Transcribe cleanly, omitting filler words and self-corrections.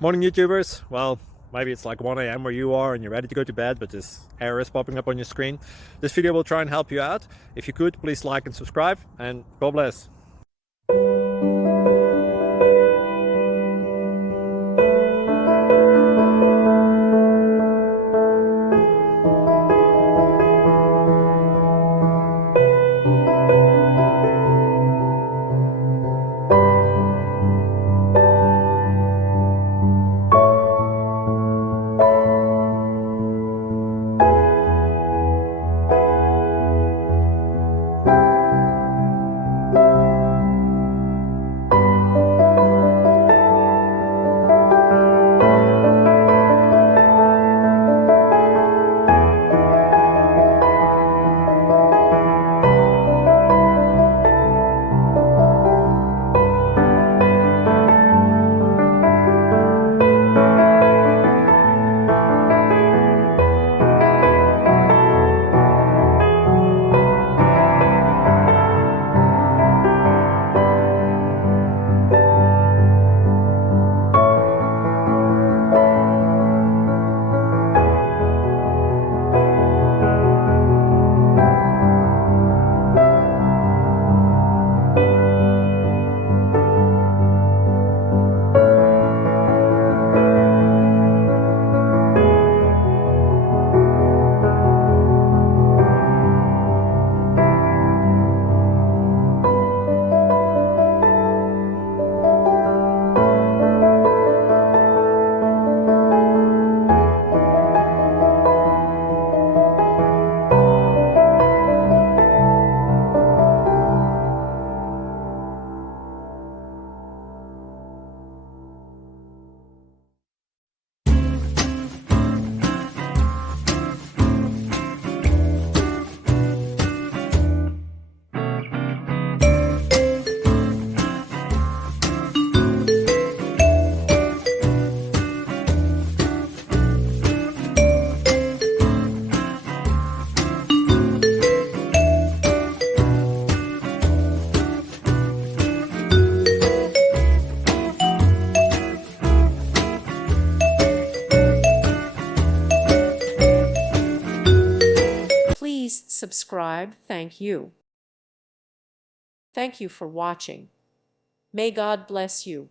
Morning YouTubers. Well, maybe it's like 1 a.m. where you are and you're ready to go to bed, but this error is popping up on your screen. This video will try and help you out. If you could, please like and subscribe, and God bless. Please subscribe. Thank you. Thank you for watching. May God bless you.